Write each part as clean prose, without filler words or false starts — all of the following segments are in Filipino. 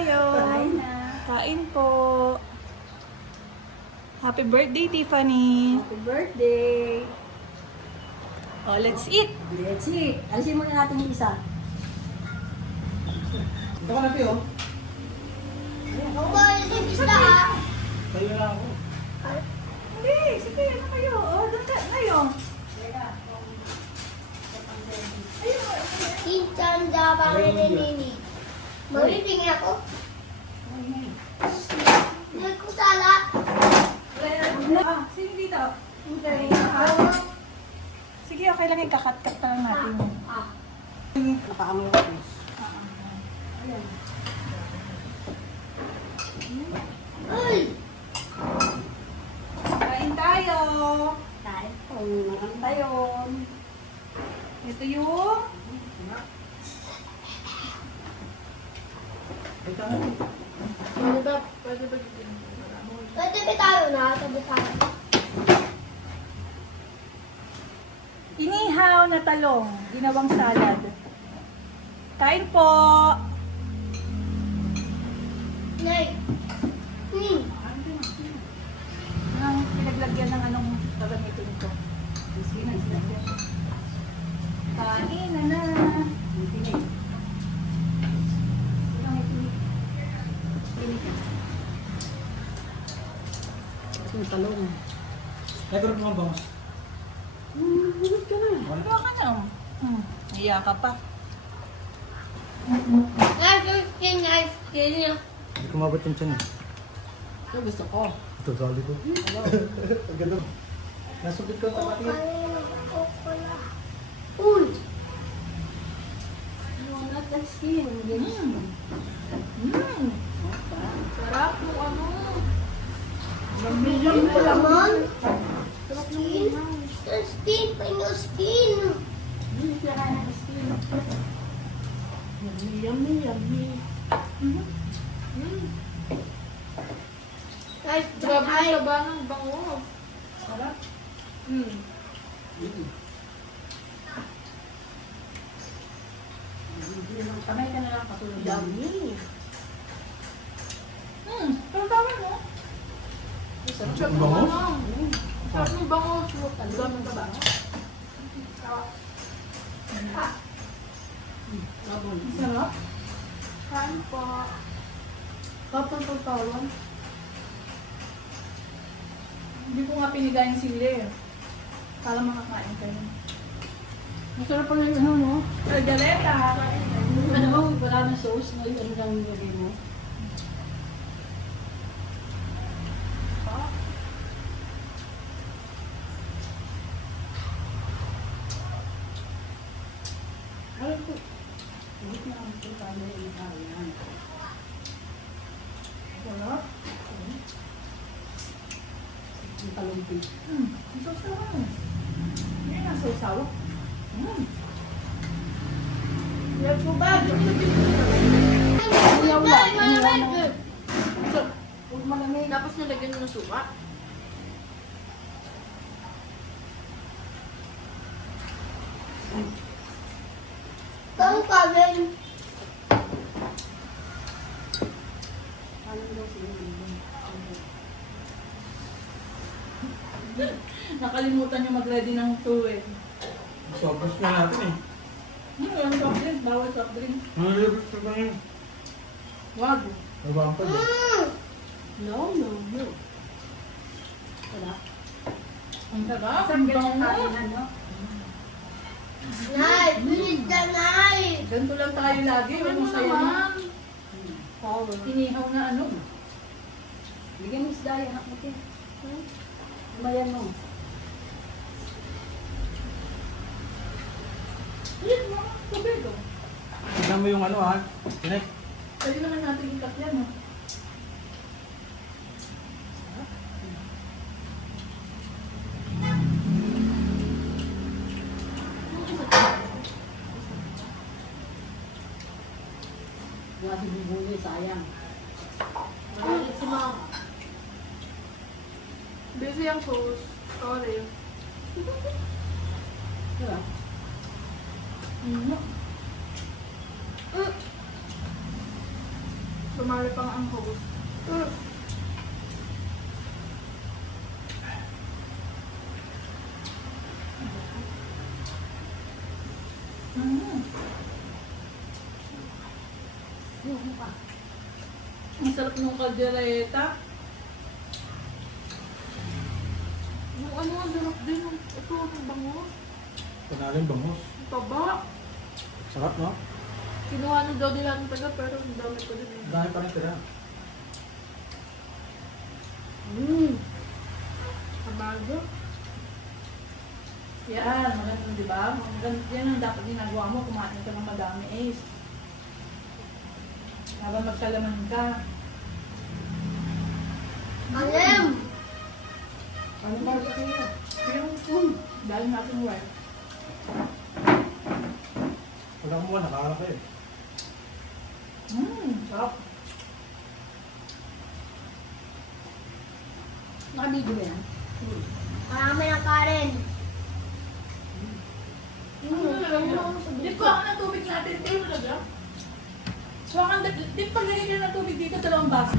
tayo. Kain na. Kain po. Happy birthday, Tiffany. Happy birthday. Oh, let's eat. Let's eat. Alisin muna natin yung isa. Ito ka na, Pio. Tayo na ako. Hindi, sige, ano kayo? Oh, doon ka, ngayon. Kinsan Java Nini. Mariting ako. Hindi ko sala. Ah, sino dito? Sige, okay lang, ikakat-kat na lang natin. Nakaamoy ako. Uy! Kain tayo. Kain po. Maganda yun. Ito yung... Ito na. Pwede ba tayo na? Pwede tayo. Inihaw na talong, ginawang salad. Kain po. Nay. Ang pinaglagyan ng anong gagamitin ko. Kain na na. Yung talong. Ay, pero mga bangos. Huwag ka na. Ano ka na? Iya ka pa. Nice skin, nice skin. Hindi ko mabot yung tiyan. Ito gusto ko. Ito, sali ko. Ang ganda. Nasubit ko ang kapatid. Uy! No, not that skin. Sarap po ano. Skin pa naman. Skin? Skin pa yung skin. Hindi siya kaya ng skin. Yummy, yummy. Nice Grabe try. yung laba ng bango. Sarap. Kamay ka na lang katulog. Yummy. Pero tama mo. Sarap Ang ng bango? bango. Sarap ng bango. Ang dami ka ba? Sabon. Sarap. Kain po. Kapag pagkawan. Hindi ko nga piniga yung sili. Para makakain kayo. Masarap pala yung ano, no? Galeta. Ano, wala na sauce, no? Yung ano lang yung lagay mo. Alam ko. Hindi na ang ito paano yung kaya. Wala. Yung talumpi. Ang sausaw. Hindi nga sausaw. Let's go back. Ayaw lang. Ayaw lang. Huwag malamig. Tapos nilagyan mo ng suka. Saan ka din? Paano daw sila yun? Nakalimutan nyo mag-ready ng tuwid. Sobras na natin eh. Ang soft drink. Bawal soft drink. Ang libit ko lang yun. Wag. Nabang pa din. No, no, no. Wala. Ang sarap. Ang ganyan no? Nay, bilis ka, Nay. Ganito lang tayo lagi. Huwag Ano masaya na. naman? Power. Inihaw na ano. Bigyan mo isda yan, anak mo. Umayan mo. Ayun mo. Tubig o. Tignan mo yung ano ha. Tinek. Pwede naman natin ikat yan o. Wala si Bubuloy, sayang. Malit si Mom. Busy ang post. Sorry. Diba? Sumali pang ang host. Mm. Yung pa. Ang sarap ng kaldereta. Yung ano, ang sarap din. Ito, ang bango. Panaling bangus. Ang taba. Sarap, no? Kinuha na daw nila ng taga pero ang dami pa din. eh. Dahil pa rin tira. Amago. Yan, maganda, di ba? Yan ang dapat ginagawa mo, kumain ka ng madami, Ace. Habang magkalaman ka. Alam! Ano ba sa kanya? Pero, dahil natin work. Wala mo ba, nakaharap ka eh. Sarap. Nakabidyo ba yan? Marami ng karin. Dip ko ako ng tubig natin, pero talaga. So, dip pag ganyan ka ng tubig dito, 2 baso.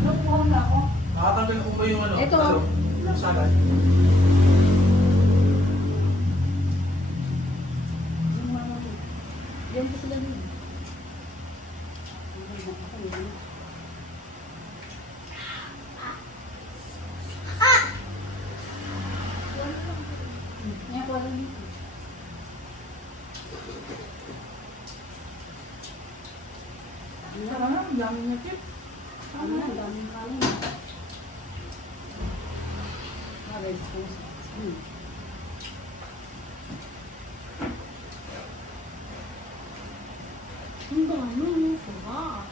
Nakukuha na ako. Nakatanggal ko ba yung ano? Ito. Yung sagay. Yan pa sila din. Yan ko lang dito. Sarap, ang dami na tip. Ano na, ang daming kanin. Red sauce. Ang dami, sarap.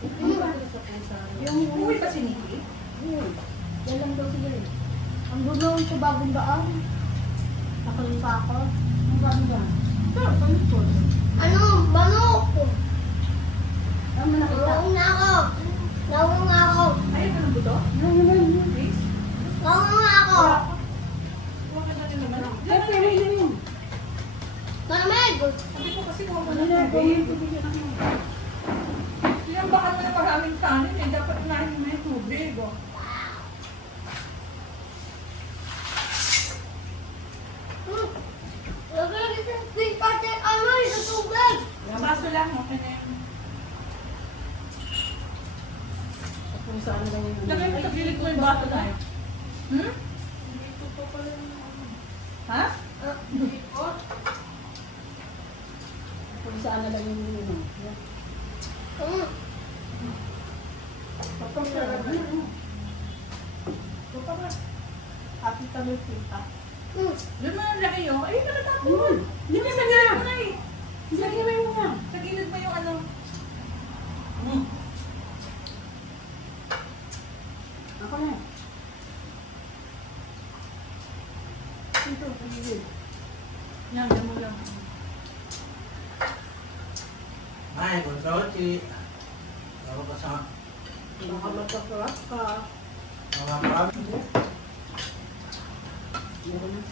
Ano ba ito sa pusa? Uwi pa si Nikki? Yan lang daw sila eh. Ang gulo sa bagong daan. Nakalimpa ako. Ang sabi ba? Sarap, ano po? Ano? Manok! Ano mo nakita? Nawang na ako! Nawang na ako! Ayun ka ng buto? Please? Nawang na ako! Huwag ka na rin naman. Eh, pero yun. Malamig! Sabi ko kasi huwag mo Ano na na, tubig. bumibigyan ako. Sinambakan mo na maraming kanin eh. Dapat unahin mo na yung tubig. Oh. Lagay sa sweet packet ano sa tubig! Baso lang, okay na yun. Kung saan lang yung Lagay mo sa gilid mo yung baso na yun. Hmm? Dito pa pala yung ano. Ha? Dito. Kung saan lang yung ano. Patong ka lang. Ito pa ba? Happy ka mo kita. Doon mo ang laki yun. Ayun na natapon. Hindi mo sa gilid mo na eh. Sa gilid mo nga. Sa gilid mo yung ano. Ako na. Ito, sa gilid. Yan, yan mo lang. Ay, konsochi. Ako pa sa Baka magkasarap ka. mga marami. Meron na.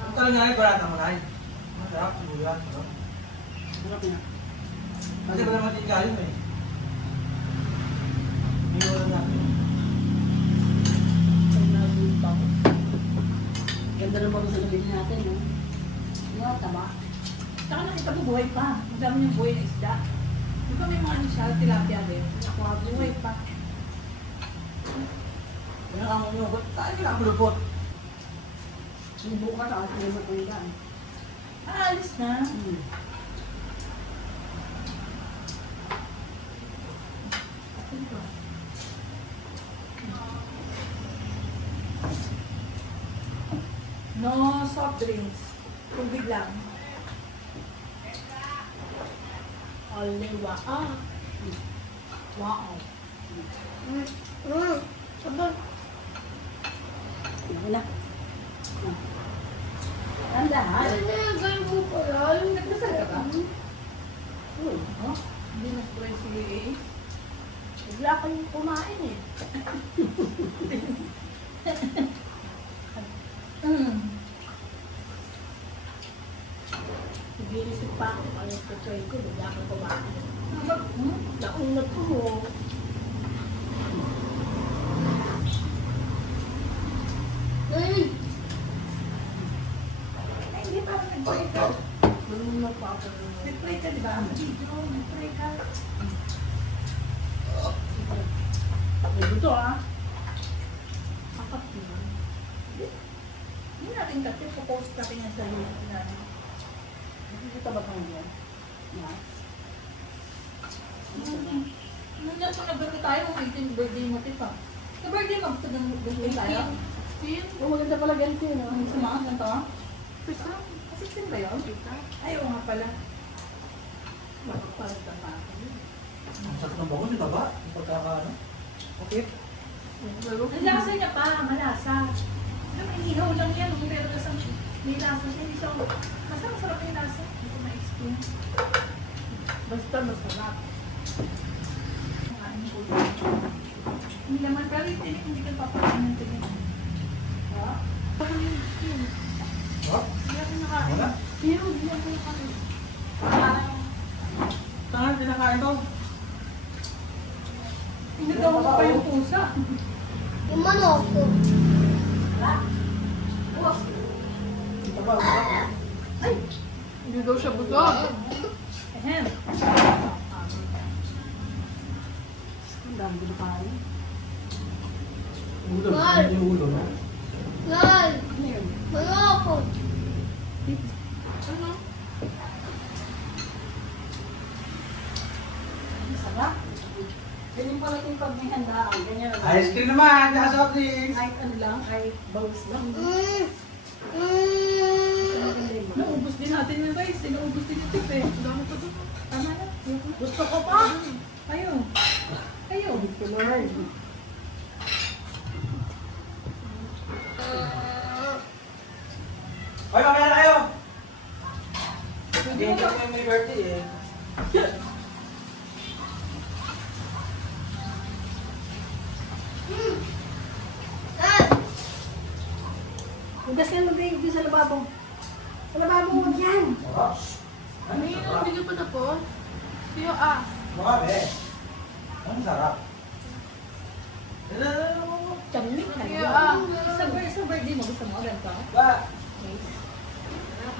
Ang talaga ay barat ang manay. Masarap, sibuyan. No? Sarap na. Kasi wala naman tinggal yun eh. Hindi wala natin. Pag nabulta ko. Ganda ng bago sa labili natin, no? Yung taba. Saka nakita mo buhay pa. Ang dami niyang buhay na isda. Di ba may mga ano siya, tilapia din? Nakuha buhay pa. Yan ang umugot. Tayo ka ang lupot. Sinubukan ako, sinimot ko yung daan. Aalis na. No soft drinks. Tubig lang. Only wow. Wow. Sabon. Ano na? Tanda, ha? Ano na yung gawin mo pala? Nagdasal ka ba? Uy, Oh, hindi na spray si Ace. bigla kayong kumain eh. Ito ah. Apat yun. Hindi natin kasi popost natin yan sa YouTube na. Ito ba kang yan? Yes. Nandiyan pa nag-birthday tayo, kung 18 birthday mo, tipa. Sa birthday mo, gusto ng birthday tayo? 16? Oh, maganda pala ganito yun. Ang samahan ganito ah? Pisa? 16 ba yun? Ay, oo nga pala. Makapalit ang mga. Ang sarap ng bangon, di ba ba? Yung pagkakaano. Okay. Ang lasa niya pa, malasa. Alam, may ihaw lang yan. Pero lasang may lasa siya. Hindi siya, masarap yung lasa. Hindi ko ma-explain. Basta masarap. Hindi naman, pero yung tinik, hindi ka papakain ng tinik. Ha? Hindi ako nakain. Wala? Pero, hindi ako nakain. Saan pinakain to? Pinagawa ko pa yung pusa. Yung manok ko. Ito ba? Wala? Ay! Hindi daw siya busog. Ahem. Ang dami din kain. Ulo. Mahal. Yung ulo. no? Lal, Ano yun? manok ko. Ano? Masarap. Ganyan pala yung pag may handaan. Ganyan lang. Ice cream naman, tsaka soft drinks. Kahit ano lang, kahit bawas lang. Naubos din natin yung rice. Naubos din yung tip eh. Dami pa doon. Tama na. Gusto ko pa. Kayo. Kayo. Thank you, Lord. Hoy, mamaya na kayo! Hindi Hindi mo ko may birthday eh. Hugas yan mag-ibig sa lababo. Sa lababo mo dyan. Sarap. Ano yun? Hindi ka pa tapos? Tiyo ah. Marami. Ang sarap. Chamik ka Tiyo na. ah. Sa birthday mo, gusto mo ganito? Ba?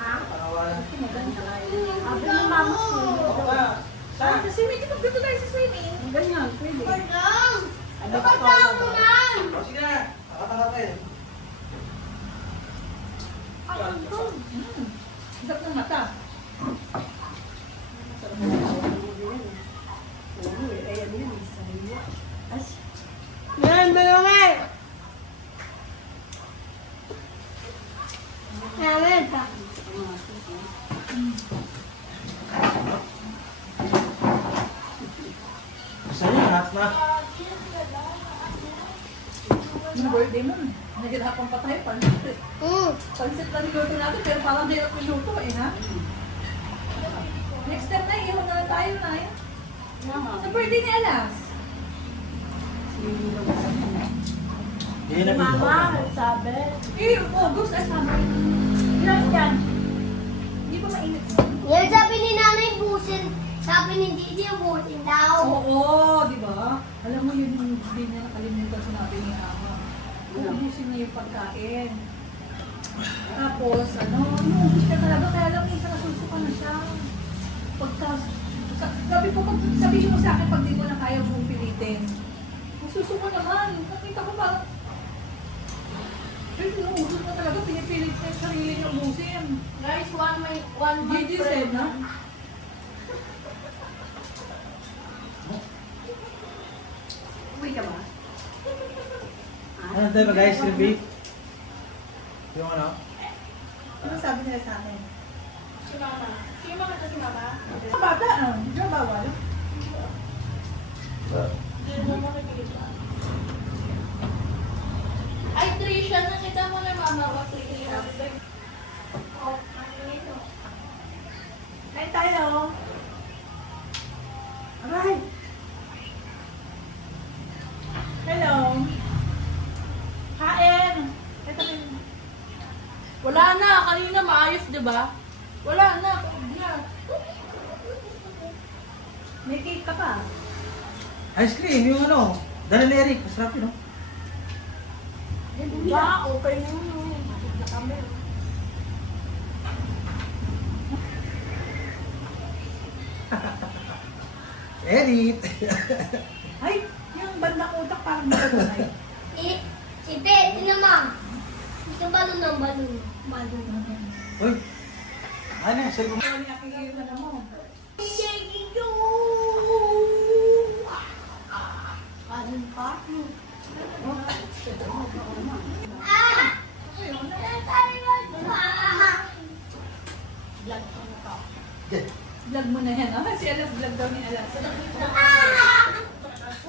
Ha? Panawalan. Gusto mo ganito? Sabi ng mama ko. Ako ba? Ah, sa swimming. Magdito tayo sa swimming. Ganyan, pwede. Pagdang! Ano ka Pagdang mo lang! O, sige na. Nakatanggap eh. Sarap ng mata. Yan, dalawa! Namin pa. Gusto niyo, lahat na. Yung birthday mo, nagirapan pa tayo. Pansit. Pansit lang niluto natin, pero parang hirap niluto eh, ha? Next time na, ihaw na lang tayo na. Sa birthday ni Alas. Hindi na Mama, sabi. Eh, August, ay summer. Ilan yan? Hindi ba mainit mo? Yan sabi ni nanay busin. Sabi ni Didi busin daw. Oo, di ba? Alam mo yun, hindi niya nakalimutan sinabi ni Ama. Uubusin na yung pagkain. Tapos, uubos ka talaga, kaya lang isa nasusuka na siya. Sabihin mo sa akin pag di mo na kaya mong pilitin. Nasusuka naman. Nakita ko parang, uubos na talaga, pinipilit na yung sarili niya ubusin. Guys, one Gigi said na. Uwi ka ba? Ano tayo mag-ice cream, babe? Yung ano? Ano sabi nila sa akin? Si Mama. Si Mama na si Mama. Sa bata, hindi ba bawal? Hindi mo makikita. Ay, Trisha, nakita mo na Mama ko, Trisha. Kain tayo. Aray! Hello! Kain! Ito rin. Wala na, kanina maayos, di ba? Wala na, na. May cake ka pa. Ice cream, yung ano? Dala ni Eric. Masarap yun, no? Ba, okay na yun. Na kami. Eric! Ay! Yung bandang utak parang malagunay. Ipe, tinan mo. Ito balon ng balon. Balon. Uy! Ano yung cellphone? Ano yung aking ano mo? Kanin pa. Vlog mo na yan. Si Alam, vlog daw ni Alam.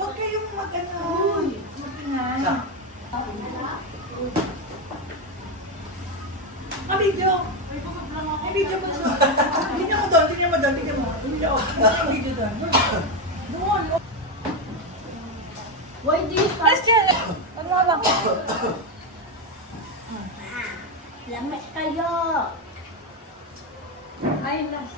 Huwag kayong mag-ano. Mag-ingay. Video. May video mo sa... Tingnan mo doon, tingnan mo doon, tingnan mo. Video. May video doon. Doon. Why do you Question. Ano nga lang? Lamas kayo? Ay, last.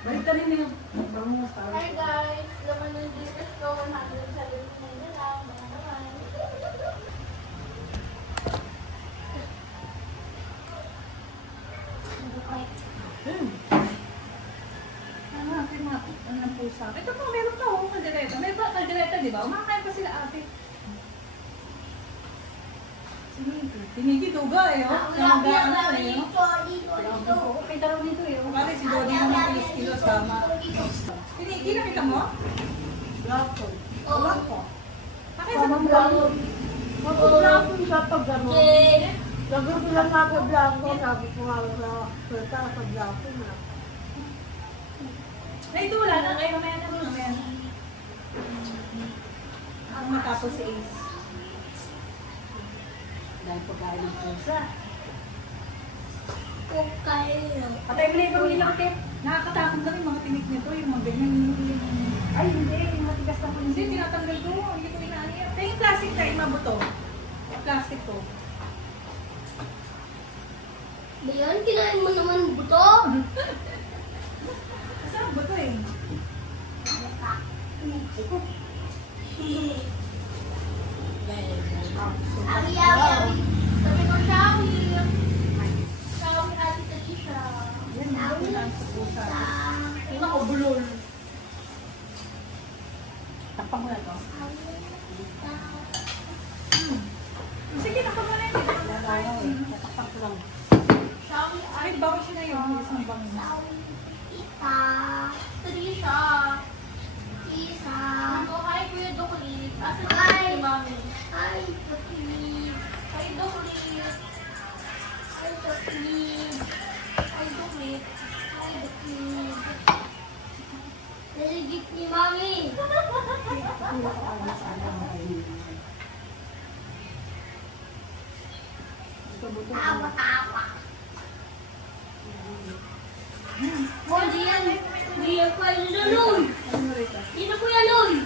Balik ka rin na yung bangus. Hi guys! Laman ng Gcash ko, 179 na lang. Mga naman. Ano natin mga ano ng pusa? Ito po, meron pa oh, kaldereta. May ba kaldereta, di ba? Umakain pa sila ate. Sinigi duga eh, oh. Sa magaan na eh, oh. Okay, taro dito eh. Bakit si Dodi naman kilos-kilos tama. Sinigi, nakita mo? Blapo. Wala po. Bakit sa Blapo. Blapo siya pag gano'n. Lagay ko lang ako blapo. Sabi ko nga sa kwenta sa blapo na. Naitula na kayo, mamaya na mamaya na. Ang matapos si Ace. Dahil pagkain ng pusa. Patay mo na yung pamilya ko, Tep. Nakakatakot na rin mga tinik nito, yung mga ganyan. Ay, hindi. Yung matigas na po. Hindi, tinatanggal ko. Hindi ko inaaniya. Kaya yung plastic tayo, mabuto. Plastic ko. Bayan, kinain mo naman buto. Kasi ang buto eh. Awi, awi, awi. Sabi ko, Shawi. Shawi, ati kasi siya. Yan, ako lang sa pusa. Yung ako, bulol. Tapang mo na to. Sige, tapang mo na yun. Tatak ko lang. Shawi, Ay, bawal siya na yun. Isang bangin. Shawi. Ita. Trisha. Isa. Ano, hi Kuya Doklit. Asa na Hi. si Mami? Ay, kapit. Hi Doklit. Ay, kapit. Hi Doklit. Ay, kapit. Naligit ni Mami. Tawa-tawa. Oh, diyan. Diyan pa yung lulun. Ano rito? Sino po yan, Loy?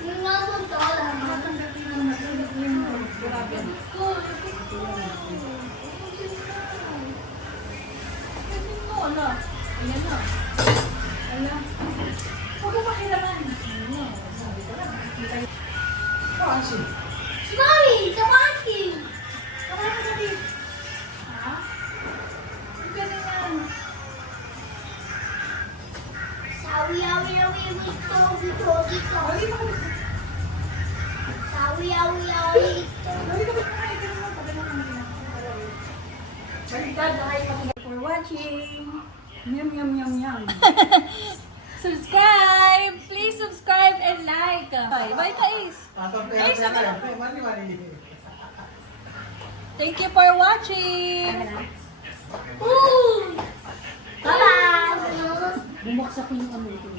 Yung naman to, alam mo. Matanggal ko yung natulog yung buragan. Kasi mo, ano? Ayan na. Ala. Huwag mo makilaman. Ano? Sabi ko lang. Nakikita yun. Oh, Ansi. Si Mami, sa Maki. Kaya ka gabi. Ha? Ang galing yan. Sawi, awi, awi, ito, dito, dito. Bali ka ba? Sawi, awi, awi, ito. Bali ka ba? Ay, ganun lang. Pagano ka na Baliktad na kayo makinig for watching. Yum, yum, yum, yum. Subscribe! Please subscribe and like. Bye guys! Tatang kaya. Mani. Thank you for watching! Ooh! Bye-bye! Bumaksak ko yung ano ito.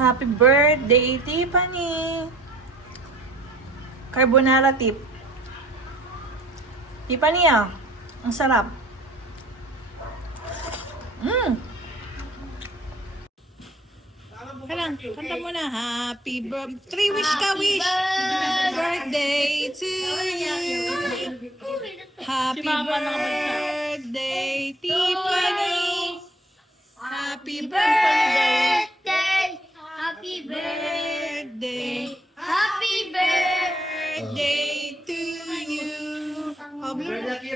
Happy birthday, Tiffany! Carbonara tip. Tiffany ang sarap. Kailan, kanta mo na. Happy birthday. 3 wish ka, wish. Birthday to you. Happy birthday, Tiffany. Happy birthday. Happy birthday! Birthday. Happy birthday! Birthday to Cobbler. Bernaki